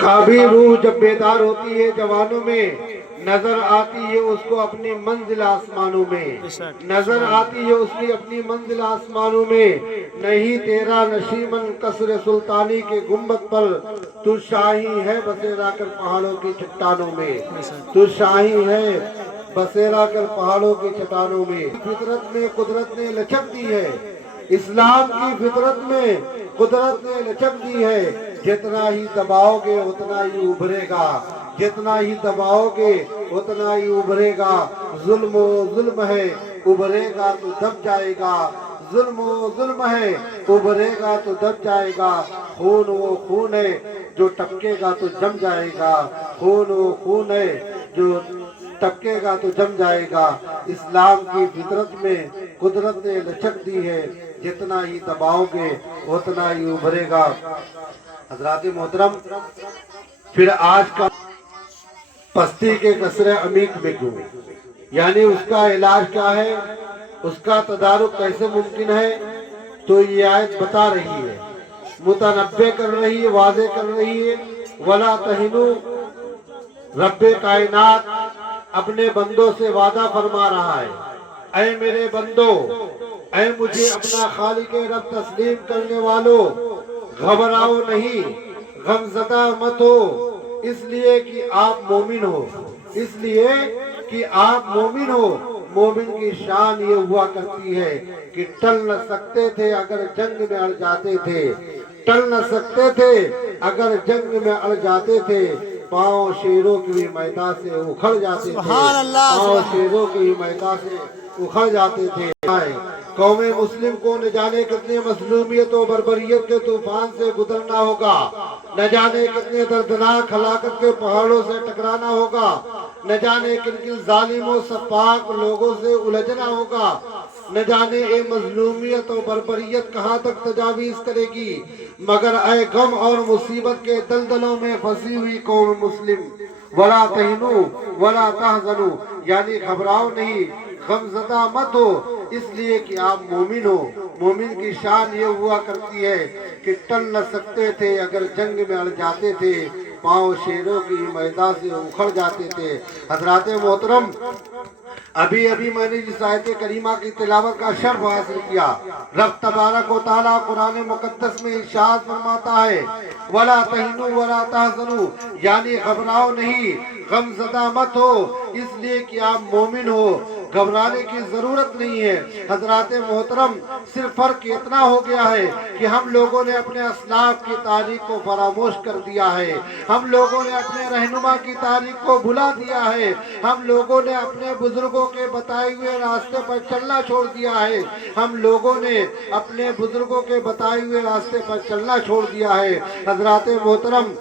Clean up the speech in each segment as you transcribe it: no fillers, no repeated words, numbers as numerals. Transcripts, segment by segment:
خوابی روح جب بیدار ہوتی ہے جوانوں میں، نظر آتی ہے اس کو اپنی منزل آسمانوں میں، نظر آتی ہے اس کی اپنی منزل آسمانوں میں۔ نہیں تیرا نشیمن قصر سلطانی کے گنبد پر، تو شاہی ہے بسیرا کر پہاڑوں کی چٹانوں میں، تو شاہی ہے بسیرا کر پہاڑوں کی چٹانوں میں۔ فطرت میں قدرت نے لچک دی ہے، اسلام کی فطرت میں قدرت نے لچک دی ہے۔ جتنا ہی دباؤ گے اتنا ہی ابھرے گا، جتنا ہی دباؤ گے اتنا ہی ابھرے گا۔ ظلم و ظلم ہے ابھرے گا تو دب جائے گا، ظلم و ظلم ہے ابھرے گا تو دب جائے گا۔ خون و خون ہے جو ٹپکے گا تو جم جائے گا، خون و خون ہے جو ٹپکے گا تو جم جائے گا۔ اسلام کی فطرت میں قدرت نے لچک دی ہے، جتنا ہی دباؤ گے اتنا ہی ابھرے گا۔ حضرات محترم، پھر آج کا پستی کے قصر عمیق میں کیوں، یعنی اس کا علاج کیا ہے، اس کا تدارک کیسے ممکن ہے، تو یہ آیت بتا رہی ہے، متنبع کر رہی ہے، واضح کر رہی ہے۔ وَلَا تَهِنُوا، رب کائنات اپنے بندوں سے وعدہ فرما رہا ہے، اے میرے بندو، اے مجھے اپنا خالق رب تسلیم کرنے والوں، گھبراؤ نہیں، غمزدہ مت ہو، اس لیے کہ آپ مومن ہو، اس لیے کہ آپ مومن ہو۔ مومن کی شان یہ ہوا کرتی ہے کہ ٹل نہ سکتے تھے اگر جنگ میں اڑ جاتے تھے، ٹل نہ سکتے تھے اگر جنگ میں اڑ جاتے تھے۔ پاؤں شیروں کی میدان سے اکھڑ جاتے تھے، پاؤں شیروں کی میدان سے اکھڑ جاتے تھے۔ قوم مسلم کو نہ جانے کتنے مظلومیت و بربریت کے طوفان سے گزرنا ہوگا، نہ جانے کتنے دردناک ہلاکت کے پہاڑوں سے ٹکرانا ہوگا، نہ جانے کن کن ظالم و سفاک لوگوں سے الجھنا ہوگا، نہ جانے یہ مظلومیت و بربریت کہاں تک تجاویز کرے گی۔ مگر اے غم اور مصیبت کے دلدلوں میں پھنسی ہوئی قوم مسلم، وَلَا تَهِنُوا وَلَا تَحْزَنُوا، یعنی گھبراؤ نہیں، غمزدہ مت ہو، اس لیے کہ آپ مومن ہو۔ مومن کی شان یہ ہوا کرتی ہے کہ ٹل نہ سکتے تھے اگر جنگ میں اڑ جاتے تھے، پاؤں شیروں کی میدان سے اکھڑ جاتے تھے۔ حضرات محترم، ابھی میں نے جس آیت کریمہ کی تلاوت کا شرف حاصل کیا، رب تبارک و تعالیٰ قرآن مقدس میں ارشاد فرماتا ہے، وَلَا تَهِنُوا وَلَا تَحْزَنُوا، یعنی گھبراؤ نہیں، غمزدہ مت ہو، اس لیے کہ آپ مومن ہو، گھبرانے کی ضرورت نہیں ہے۔ حضرات محترم، صرف فرق اتنا ہو گیا ہے کہ ہم لوگوں نے اپنے اسلاف کی تاریخ کو فراموش کر دیا ہے، ہم لوگوں نے اپنے رہنما کی تاریخ کو بھلا دیا ہے، ہم لوگوں نے اپنے بزرگوں کے بتائے ہوئے راستے پر چلنا چھوڑ دیا ہے، ہم لوگوں نے اپنے بزرگوں کے بتائے ہوئے راستے پر چلنا چھوڑ دیا ہے۔ حضرات محترم،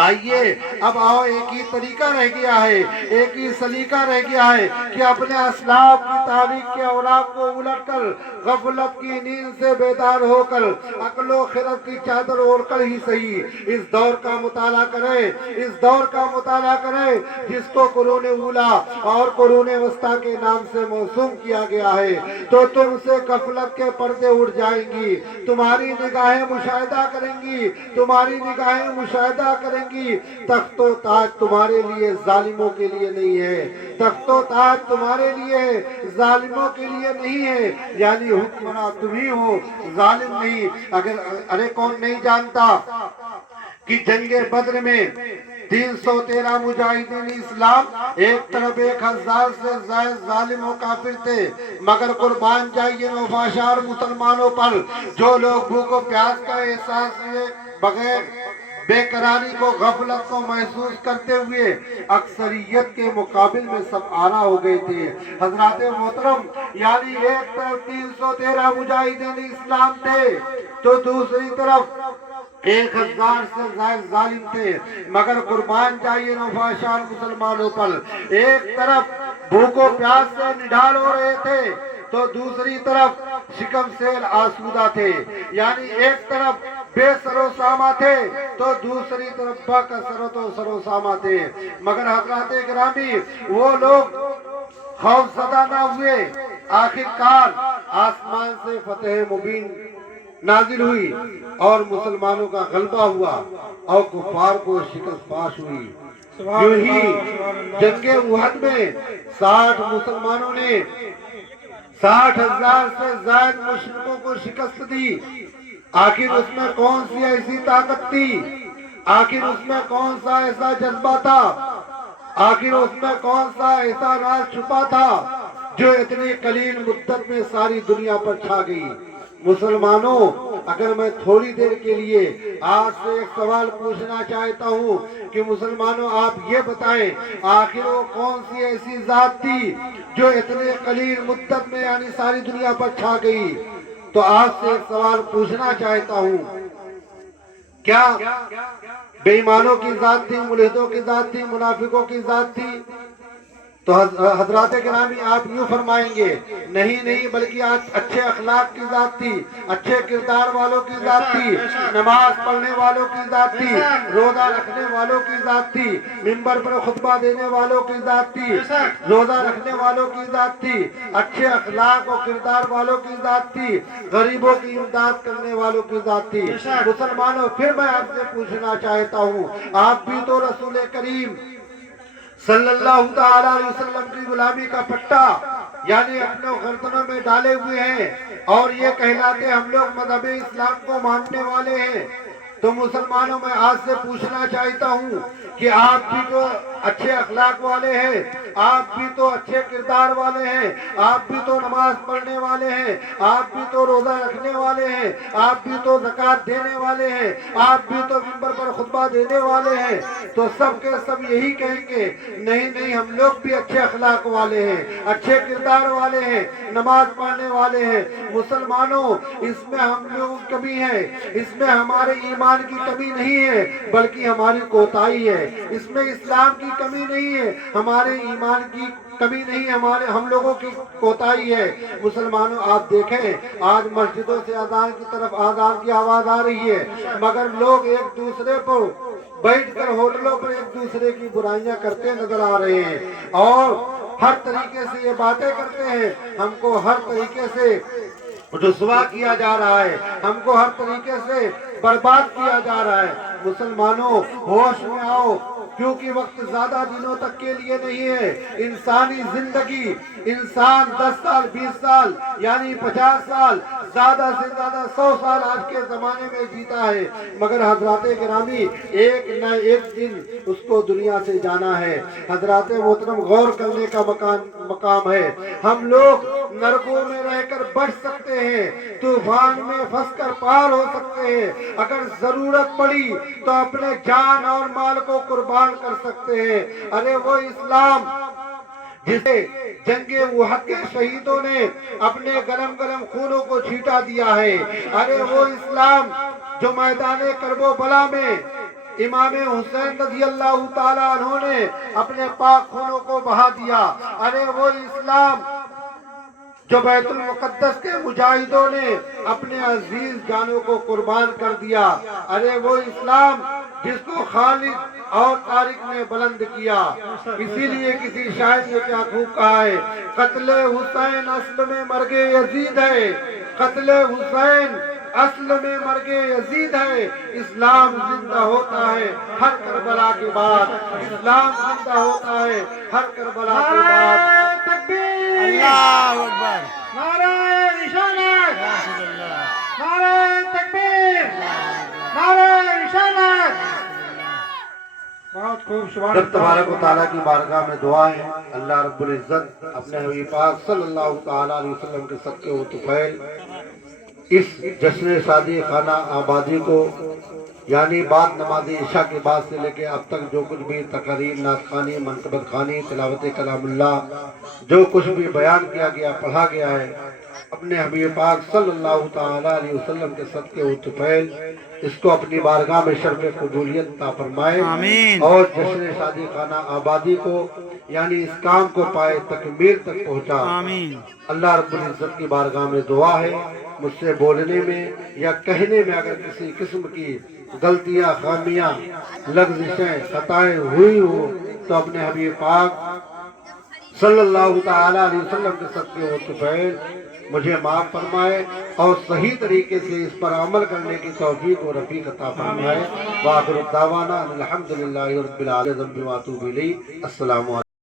آئیے اب آؤ، ایک ہی طریقہ رہ گیا ہے، ایک ہی سلیقہ رہ گیا ہے کہ اپنے اسلاف کی تاریخ کے اوراق کو الٹ کر، غفلت کی نیند سے بیدار ہو کر، عقل و خرد کی چادر اوڑھ کر ہی صحیح اس دور کا مطالعہ کرے، اس دور کا مطالعہ کرے جس کو قرون اولا اور قرون وسطیٰ کے نام سے موسوم کیا گیا ہے۔ تو تم سے غفلت کے پردے اٹھ جائیں گی، تمہاری نگاہیں مشاہدہ کریں گی، تمہاری نگاہیں مشاہدہ کریں گی۔ تخت و تاج تمہارے لیے ظالموں کے لیے نہیں ہے، تخت و تاج تمہارے لیے ظالموں کے لیے نہیں ہے، یعنی حکمراں تمہیں ہو، ظالم نہیں۔ ارے کون نہیں جانتا کہ جنگ بدر میں 313 مجاہدین اسلام ایک طرف 1000 سے زائد ظالم و کافر تھے، مگر قربان جائیے نوفاشار مسلمانوں پر جو لوگ بھوک و پیاس کا احساس ہوئے بغیر، بے قراری کو، غفلت کو محسوس کرتے ہوئے اکثریت کے مقابل میں سب آرا ہو گئے تھے۔ حضرات محترم، یعنی ایک طرف 313 مجاہدین اسلام تھے تو دوسری طرف 1000 سے زائد ظالم تھے، مگر قربان جائیے نوفاشار مسلمانوں پر، ایک طرف بھوک و پیاس سے نڈھال ہو رہے تھے تو دوسری طرف شکم سیل آسودہ تھے، یعنی ایک طرف بے سر و سامہ تھے تو دوسری طرف با کثرت و سر و سامہ تھے۔ مگر حضرات گرامی، وہ لوگ خوف زدہ نہ ہوئے، آخر کار آسمان سے فتح مبین نازل ہوئی اور مسلمانوں کا غلبہ ہوا اور کفار کو شکست پاش ہوئی۔ یوں ہی جنگ احد میں 60 مسلمانوں نے 60,000 سے زائد مشرکوں کو شکست دی۔ آخر اس میں کون سی ایسی طاقت تھی؟ آخر اس میں کون سا ایسا جذبہ تھا؟ آخر اس میں کون سا ایسا راز چھپا تھا جو اتنی قلیل مدت میں ساری دنیا پر چھا گئی؟ مسلمانوں، اگر میں تھوڑی دیر کے لیے آج سے ایک سوال پوچھنا چاہتا ہوں کہ مسلمانوں آپ یہ بتائیں آخر وہ کون سی ایسی ذات تھی جو اتنے قلیل مدت میں یعنی ساری دنیا پر چھا گئی؟ تو آج سے ایک سوال پوچھنا چاہتا ہوں، کیا بے ایمانوں کی ذات تھی، ملحدوں کی ذات تھی، منافقوں کی ذات تھی؟ تو حضرات گرامی آپ یوں فرمائیں گے نہیں بلکہ آج اچھے اخلاق کی ذات تھی، اچھے کردار والوں کی ذات تھی، نماز پڑھنے والوں کی ذات تھی، روزہ رکھنے والوں کی ذات تھی، منبر پر خطبہ دینے والوں کی ذات تھی، روزہ رکھنے والوں کی ذات تھی، اچھے اخلاق اور کردار والوں کی ذات تھی، غریبوں کی امداد کرنے والوں کی ذات تھی۔ مسلمانوں، پھر میں آپ سے پوچھنا چاہتا ہوں، آپ بھی تو رسول کریم صلی اللہ تعالی علیہ وسلم کی غلامی کا پٹا یعنی اپنے گردنوں میں ڈالے ہوئے ہیں اور یہ کہلاتے ہم لوگ مذہب اسلام کو ماننے والے ہیں۔ تو مسلمانوں، میں آج سے پوچھنا چاہتا ہوں کہ آپ بھی تو اچھے اخلاق والے ہیں، آپ بھی تو اچھے کردار والے ہیں، آپ بھی تو نماز پڑھنے والے ہیں، آپ بھی تو روزہ رکھنے والے ہیں، آپ بھی تو زکوٰۃ دینے والے ہیں، آپ بھی تو منبر پر خطبہ دینے والے ہیں، تو سب کے سب یہی کہیں گے نہیں ہم لوگ بھی اچھے اخلاق والے ہیں، اچھے کردار والے ہیں، نماز پڑھنے والے ہیں۔ مسلمانوں، اس میں ہم لوگوں کی کمی ہے، اس میں ہمارے ایمان کی کمی نہیں ہے بلکہ ہماری کوتاہی ہے، اس میں اسلام کی کمی نہیں ہے، ہمارے ایمان کی کمی نہیں، ہم لوگوں کی کوتاہی ہے۔ مسلمانوں، آپ دیکھیں آج مسجدوں سے اذان کی طرف اذان کی آواز آ رہی ہے، مگر لوگ ایک دوسرے پر بیٹھ کر ہوٹلوں پر ایک دوسرے کی برائیاں کرتے نظر آ رہے ہیں اور ہر طریقے سے یہ باتیں کرتے ہیں، ہم کو ہر طریقے سے رسوا کیا جا رہا ہے، ہم کو ہر طریقے سے برباد کیا جا رہا ہے۔ مسلمانوں، ہوش میں آؤ، کیونکہ وقت زیادہ دنوں تک کے لیے نہیں ہے۔ انسانی زندگی، انسان 10 سال 20 سال یعنی 50 سال، زیادہ سے زیادہ 100 سال آج کے زمانے میں جیتا ہے، مگر حضرات گرامی ایک نہ ایک دن اس کو دنیا سے جانا ہے۔ حضرات محترم، غور کرنے کا مقام ہے۔ ہم لوگ نرکوں میں رہ کر بچ سکتے ہیں، طوفان میں پھنس کر پار ہو سکتے ہیں، اگر ضرورت پڑی تو اپنے جان اور مال کو قربان کر سکتے ہیں۔ ارے وہ اسلام جسے جنگ احد کے شہیدوں نے اپنے گرم گرم خونوں کو چھیٹا دیا ہے، ارے وہ اسلام جو میدان کرب و بلا میں امام حسین رضی اللہ تعالیٰ عنہ نے اپنے پاک خونوں کو بہا دیا، ارے وہ اسلام جو بیت المقدس کے مجاہدوں نے اپنے عزیز جانوں کو قربان کر دیا، ارے وہ اسلام جس کو خالد اور طارق نے بلند کیا۔ اسی لیے کسی شاعر نے کیا خوب کہا ہے، قتل حسین اصل میں مرگ یزید ہے، قتل حسین اصل میں مرگ یزید ہے، اسلام زندہ ہوتا ہے ہر کربلا کے بعد، اسلام زندہ ہوتا ہے ہر کربلا کے بعد۔ تکبیر، اللہ اکبر، نعرہ رسالت، نعرہ تکبیر، نعرہ رسالت۔ بہت خوب، رب تبارک و تعالیٰ کی بارگاہ میں دعا ہے اللہ رب العزت اپنے حبیب پاک صلی اللہ تعالیٰ علیہ وسلم کے صدقے و طفیل اس جشن شادی خانہ آبادی کو یعنی بعد نماز عشاء کے بعد سے لے کے اب تک جو کچھ بھی تقریر، نعت خوانی، منقبت خوانی، تلاوت کلام اللہ جو کچھ بھی بیان کیا گیا، پڑھا گیا ہے، اپنے حبیب پاک صلی اللہ تعالیٰ علیہ وسلم کے صدقے و طفیل اس کو اپنی بارگاہ میں شرف قبولیت عطا فرمائے اور جشن شادی خانہ آبادی کو یعنی اس کام کو پائے تکمیل تک پہنچا۔ اللہ رب العزت کی بارگاہ میں دعا ہے مجھ سے بولنے میں یا کہنے میں اگر کسی قسم کی غلطیاں، خامیاں، لغزشیں، خطائیں ہوئی ہو تو اپنے حبیب پاک صلی اللہ تعالی علیہ وسلم کے صدقے و طفیل مجھے معاف فرمائے اور صحیح طریقے سے اس پر عمل کرنے کی توفیق و رفیق عطا فرمائے۔ وآخر دعوانا الحمدللہ رب العالمین و اتوب الیہ۔ السلام علیکم۔